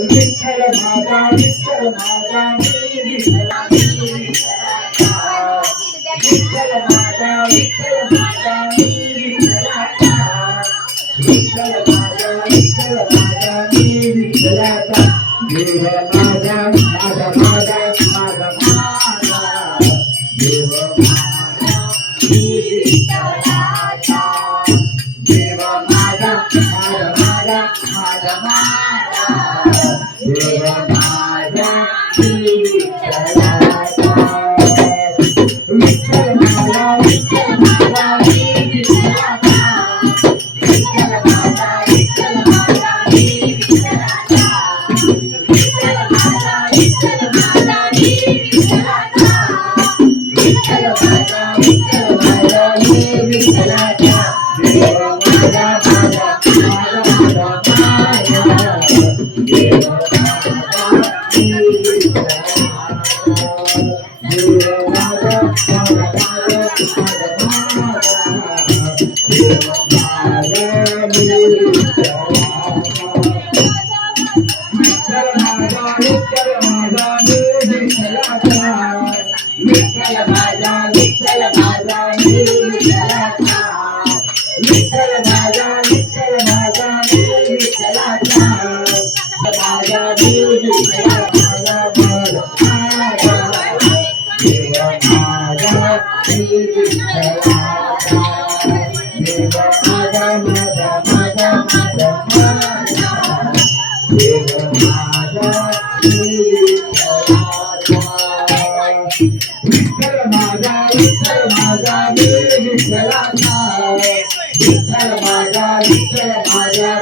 विठ्ठल माझा विठ्ठल माझा विठ्ठला विठ्ठल माझा विठ्ठल माझा विठ्ठलाचा विठ्ठल माझा विठ्ठल माझा विठ्ठलाचा देव माझा माझा माझा माझा माझा देव माझा विठ्ठलाचा देव माझा माझा माझा माझा माझा देव माझा विठ्ठलाचा विठ्ठल माझा विठ्ठल माझा विठ्ठलाचा विठ्ठल माझा विठ्ठल माझा विठ्ठलाचा विठ्ठल माझा विठ्ठल माझा विठ्ठलाचा विठ्ठल माझा विठ्ठल माझा विठ्ठलाचा देव माझा माझा माझा माझा माझा देव माझा विठ्ठल माझा विठ्ठल माझा विठ्ठलाचा विठ्ठल माझा विठ्ठल माझा विठ्ठलाचा माझा विठ्ठला माझा माझा देव माझा विठ्ठलाचा देव माझा माझा माझा माझा माझा देव माझा विठ्ठल माझा विठ्ठल माझा विठ्ठलाचा विठ्ठल माझा विठ्ठल माझा